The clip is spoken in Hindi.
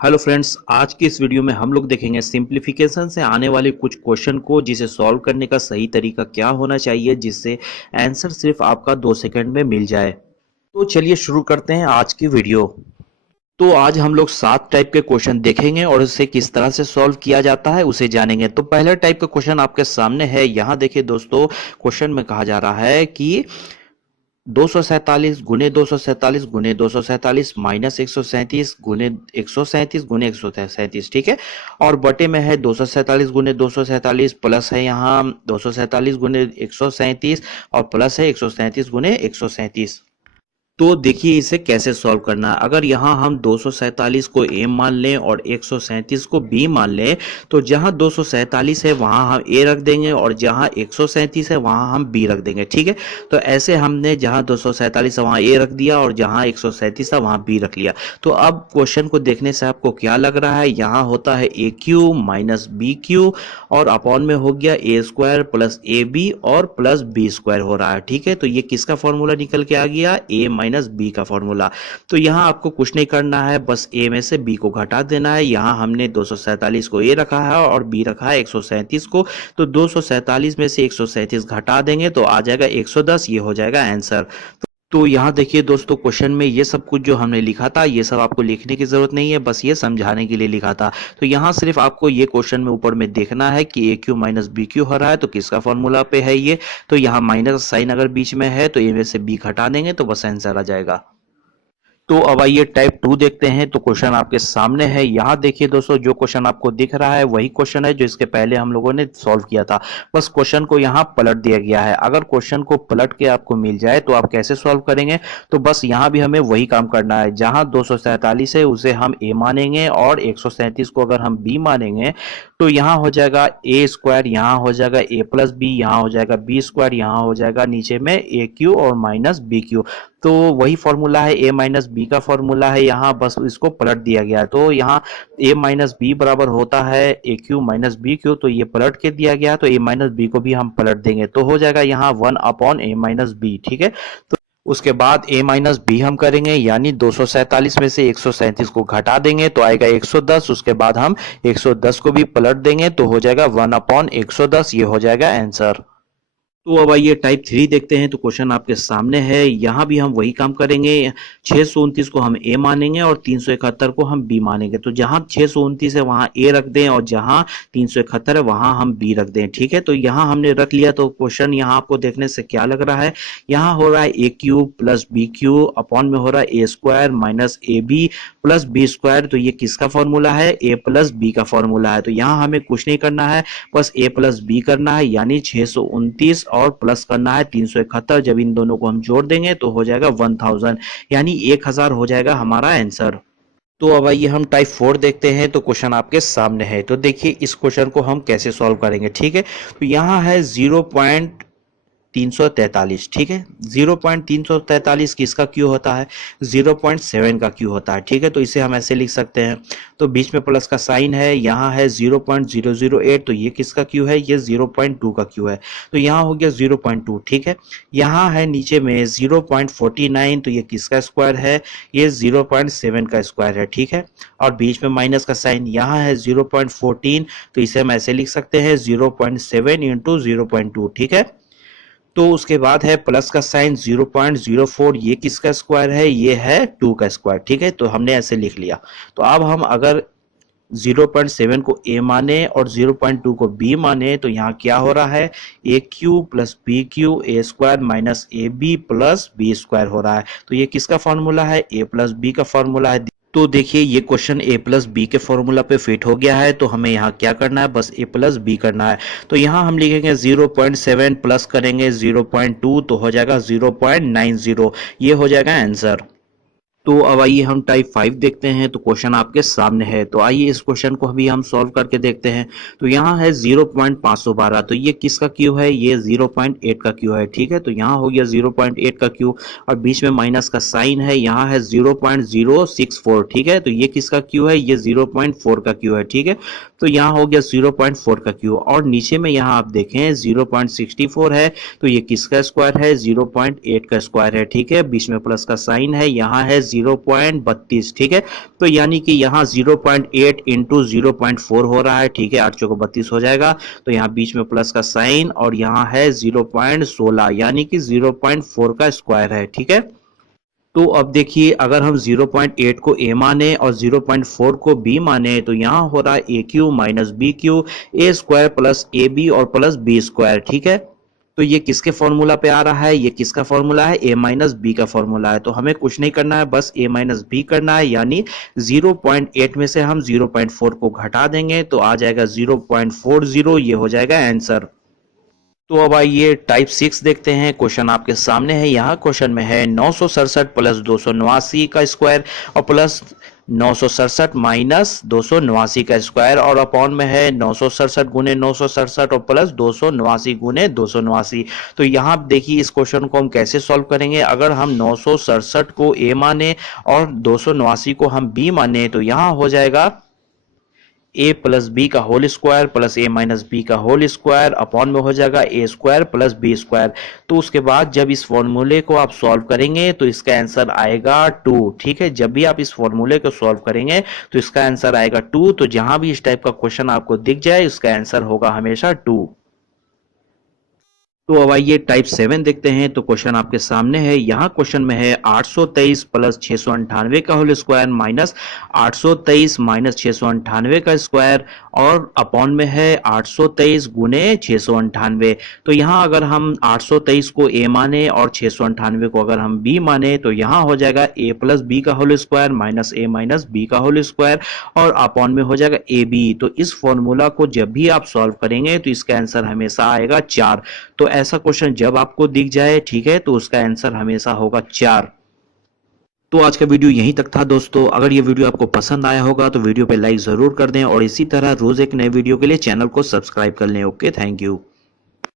हेलो फ्रेंड्स, आज की इस वीडियो में हम लोग देखेंगे सिंप्लीफिकेशन से आने वाले कुछ क्वेश्चन को, जिसे सॉल्व करने का सही तरीका क्या होना चाहिए जिससे आंसर सिर्फ आपका 2 सेकंड में मिल जाए। तो चलिए शुरू करते हैं आज की वीडियो। तो आज हम लोग 7 टाइप के क्वेश्चन देखेंगे और उसे किस तरह से सॉल्व किया जाता है उसे जानेंगे। तो पहला टाइप का क्वेश्चन आपके सामने है। यहाँ देखिए दोस्तों, क्वेश्चन में कहा जा रहा है कि 247 गुने 247 गुने 247 माइनस 137 गुने 137 गुने 137, ठीक है। और बटे में है 247 गुने 247 प्लस है यहाँ 247 गुने 137 और प्लस है 137 गुने 137। तो देखिए इसे कैसे सॉल्व करना है। अगर यहाँ हम 247 को a मान लें और 137 को b मान लें, तो जहाँ 247 है वहाँ हम a रख देंगे और जहाँ 137 है वहाँ हम b रख देंगे, ठीक है। तो ऐसे हमने जहाँ 247 है वहाँ a रख दिया और जहाँ 137 है वहाँ b रख लिया। तो अब क्वेश्चन को देखने से आपको क्या लग रहा है, यहाँ होता है A cube minus B Q और अपॉन में हो गया ए स्क्वायर प्लस ए बी और प्लस बी स्क्वायर हो रहा है, ठीक है। तो ये किसका फॉर्मूला निकल के आ गया, ए माइनस बी का फॉर्मूला। तो यहाँ आपको कुछ नहीं करना है, बस ए में से बी को घटा देना है। यहाँ हमने 247 को ए रखा है और बी रखा है 137 को, तो 247 में से 137 घटा देंगे तो आ जाएगा 110। ये हो जाएगा आंसर। तो यहाँ देखिए दोस्तों, क्वेश्चन में ये सब कुछ जो हमने लिखा था ये सब आपको लिखने की जरूरत नहीं है, बस ये समझाने के लिए लिखा था। तो यहाँ सिर्फ आपको ये क्वेश्चन में ऊपर में देखना है कि ए क्यू माइनस बी क्यू हो रहा है तो किसका फॉर्मूला पे है ये। तो यहाँ माइनस साइन अगर बीच में है तो ए में से बी हटा देंगे तो बस आंसर आ जाएगा। तो अब आइए टाइप 2 देखते हैं। तो क्वेश्चन आपके सामने है। यहाँ देखिए दोस्तों, जो क्वेश्चन आपको दिख रहा है वही क्वेश्चन है जो इसके पहले हम लोगों ने सॉल्व किया था। बस क्वेश्चन को यहाँ पलट दिया गया है। अगर क्वेश्चन को पलट के आपको मिल जाए तो आप कैसे सॉल्व करेंगे, तो बस यहाँ भी हमें वही काम करना है। जहाँ 247 है उसे हम ए मानेंगे और 137 को अगर हम बी मानेंगे तो यहाँ हो जाएगा ए स्क्वायर, यहाँ हो जाएगा ए प्लस बी, यहाँ हो जाएगा बी स्क्वायर, यहाँ हो जाएगा नीचे में ए क्यू और माइनस बी क्यू। तो वही फॉर्मूला है, ए माइनस बी का फॉर्मूला है यहाँ, बस इसको पलट दिया गया है। तो यहाँ ए माइनस बी बराबर होता है A cube minus B Q, तो ये पलट के दिया गया, तो ए माइनस बी को भी हम पलट देंगे तो हो जाएगा यहाँ 1 अपॉन ए माइनस बी, ठीक है। तो उसके बाद a माइनस बी हम करेंगे, यानी 247 में से 137 को घटा देंगे तो आएगा 110। उसके बाद हम 110 को भी पलट देंगे तो हो जाएगा 1 अपॉन 110। ये हो जाएगा आंसर। तो अब आइए टाइप 3 देखते हैं। तो क्वेश्चन आपके सामने है। यहाँ भी हम वही काम करेंगे। 629 को हम ए मानेंगे और 371 को हम बी मानेंगे। तो जहाँ 629 है वहाँ ए रख दें और जहाँ 371 है वहाँ हम बी रख दें, ठीक है। तो यहाँ हमने रख लिया। तो क्वेश्चन यहाँ आपको देखने से क्या लग रहा है, यहाँ हो रहा है A cube plus B cube upon में हो रहा है A square minus A B plus B square. तो ये किसका फॉर्मूला है, ए प्लस बी का फॉर्मूला है। तो यहाँ हमें कुछ नहीं करना है, बस ए प्लस बी करना है, यानी 629 और प्लस करना है 371। जब इन दोनों को हम जोड़ देंगे तो हो जाएगा 1000, यानी 1000 हो जाएगा हमारा आंसर। तो अब आइए हम टाइप 4 देखते हैं। तो क्वेश्चन आपके सामने है। तो देखिए इस क्वेश्चन को हम कैसे सॉल्व करेंगे, ठीक है। तो यहाँ है 0.343, ठीक है। 0.343 किसका क्यू होता है, 0.7 का क्यू होता है, ठीक है। तो इसे हम ऐसे लिख सकते हैं। तो बीच में प्लस का साइन है, यहाँ है 0.008, तो ये किसका क्यू है, ये 0.2 का क्यू है। तो यहाँ हो गया 0.2, ठीक है। यहाँ है नीचे में 0.49, तो ये किसका स्क्वायर है, ये 0.7 का स्क्वायर है, ठीक है। और बीच में माइनस का साइन, यहाँ है 0.14, तो इसे हम ऐसे लिख सकते हैं 0.7 इंटू 0.2, ठीक है। तो उसके बाद है प्लस का साइन 0.04, ये किसका स्क्वायर है, ये है 2 का स्क्वायर, ठीक है। तो हमने ऐसे लिख लिया। तो अब हम अगर 0.7 को a माने और 0.2 को b माने तो यहाँ क्या हो रहा है, A cube plus B cube A square minus A B plus B square हो रहा है। तो ये किसका फॉर्मूला है, ए प्लस बी का फॉर्मूला है। तो देखिए ये क्वेश्चन ए प्लस बी के फॉर्मूला पे फिट हो गया है। तो हमें यहाँ क्या करना है, बस ए प्लस बी करना है। तो यहाँ हम लिखेंगे 0.7 प्लस करेंगे 0.2 तो हो जाएगा 0.90। ये हो जाएगा आंसर। तो अब आइए हम टाइप 5 देखते हैं। तो क्वेश्चन आपके सामने है। तो आइए इस क्वेश्चन को भी हम सॉल्व करके देखते हैं। तो यहाँ है 0.512, तो ये किसका क्यू है, ये 0.8 का क्यू है, ठीक है। तो यहाँ हो गया 0.8 का क्यू और बीच में माइनस का साइन है, यहाँ है 0.064, ठीक है। तो ये किसका क्यू है, ये 0.4 का क्यू है, ठीक है। तो यहाँ हो गया 0.4 का क्यू और नीचे में यहाँ आप देखें 0.64 है, तो ये किसका स्क्वायर है, 0.8 का स्क्वायर है, ठीक है। बीच में प्लस का साइन है, यहाँ है 0.32, ठीक है। तो यानी कि यहाँ 0.8 इंटू 0.4 हो रहा है, ठीक है, 8 चौको 32 हो जाएगा। तो यहाँ बीच में प्लस का साइन और यहाँ है 0.16 यानी कि 0.4 का स्क्वायर है, ठीक है। तो अब देखिए अगर हम 0.8 को a माने और 0.4 को b माने तो यहाँ हो रहा है A cube minus B cube, A square plus A B और प्लस बी स्क्वायर, ठीक है। तो ये किसके फॉर्मूला पे आ रहा है, ये किसका फॉर्मूला है, a माइनस बी का फॉर्मूला है। तो हमें कुछ नहीं करना है, बस a माइनस बी करना है, यानी 0.8 में से हम 0.4 को घटा देंगे तो आ जाएगा 0.40, ये हो जाएगा आंसर। तो अब आइए टाइप 6 देखते हैं। क्वेश्चन आपके सामने है। यहाँ क्वेश्चन में है 967 प्लस 289 का स्क्वायर और प्लस 967 माइनस 289 का स्क्वायर और अपॉन में है 967 गुने 967 और प्लस 289 गुने 289। तो यहाँ देखिए इस क्वेश्चन को हम कैसे सॉल्व करेंगे। अगर हम 967 को a माने और 289 को हम b माने तो यहाँ हो जाएगा a प्लस बी का whole square plus a minus B का होल स्क्वायर अपॉन में हो जाएगा a square plus B square. तो उसके बाद जब इस फॉर्मूले को आप सॉल्व करेंगे तो इसका आंसर आएगा 2, ठीक है। जब भी आप इस फॉर्मूले को सॉल्व करेंगे तो इसका आंसर आएगा 2। तो जहां भी इस टाइप का क्वेश्चन आपको दिख जाए इसका आंसर होगा हमेशा 2। तो अब आइए टाइप 7 देखते हैं। तो क्वेश्चन आपके सामने है। यहाँ क्वेश्चन में है 823 प्लस 698 का होल स्क्वायर माइनस 823 माइनस 698 का स्क्वायर और अपॉन में है 823 गुने 698। तो यहाँ अगर हम 823 को a माने और 698 को अगर हम b माने तो यहाँ हो जाएगा a प्लस बी का whole square minus a minus B का होल स्क्वायर और अपॉन में हो जाएगा ab। तो इस फॉर्मूला को जब भी आप सॉल्व करेंगे तो इसका आंसर हमेशा आएगा 4। तो ऐसा क्वेश्चन जब आपको दिख जाए, ठीक है, तो उसका आंसर हमेशा होगा 4। तो आज का वीडियो यहीं तक था दोस्तों। अगर ये वीडियो आपको पसंद आया होगा तो वीडियो पे लाइक जरूर कर दें और इसी तरह रोज एक नए वीडियो के लिए चैनल को सब्सक्राइब कर लें। Okay, thank you.